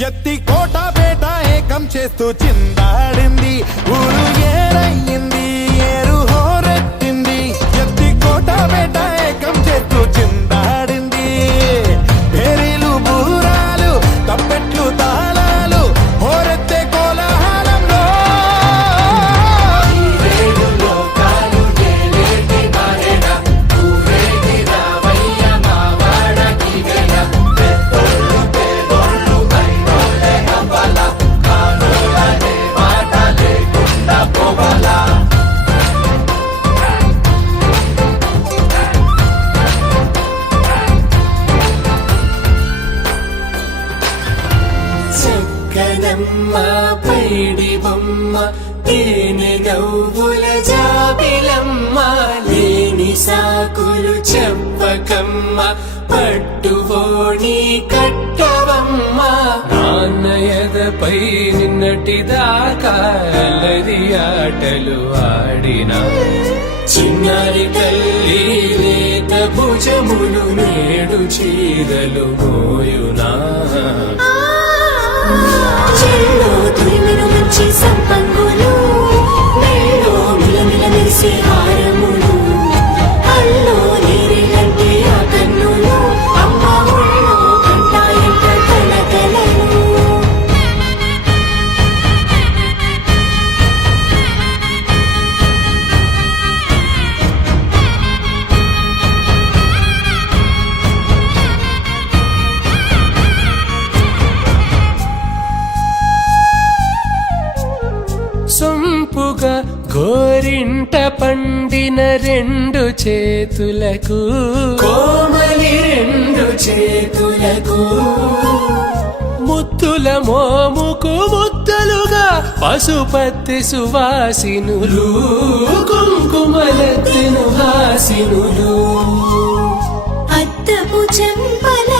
ఎత్తి కోట బేట ఏకం చేస్తూ చిందాడింది ఊరు ఏరయ్యింది ఏరు హోరెత్తింది ఎత్తి కోట బేట ఏకం చేస్తూ చిందాడింది పేరీలు బూరాలు తప్పెట్లు తాళాలు హోరెత్తే కోలాహలంలో చక్కనమ్మ పైడి బొమ్మ తేనె నవ్వుల జాబిలమ్మ లేని సాకులు చెప్పకమ్మ పట్టువోణి కట్టవమ్మ నాన్నయదపై నిన్నటిదాకా అల్లరి ఆటలు ఆడినా చిన్నారి తల్లి లేత భుజములు నేడు చీరలు మోయునా చెల్లో తురిమిన మంచి సంపంగులు మెల్లో మిలమిల మెరిసే హారములు అల్లో నీరిలంటే ఆ కన్నులు అమ్మ ఒళ్ళో కంటాయంట కలకలను సొంపుగా గోరింట పండిన రెండు చేతులకు కోమలి రెండు చేతులకు ముత్తుల మోముకు ముద్దలుగా పశుపతి సువాసినులు కుంకుమలెత్తిను హాసినులు అద్దపు చెంపల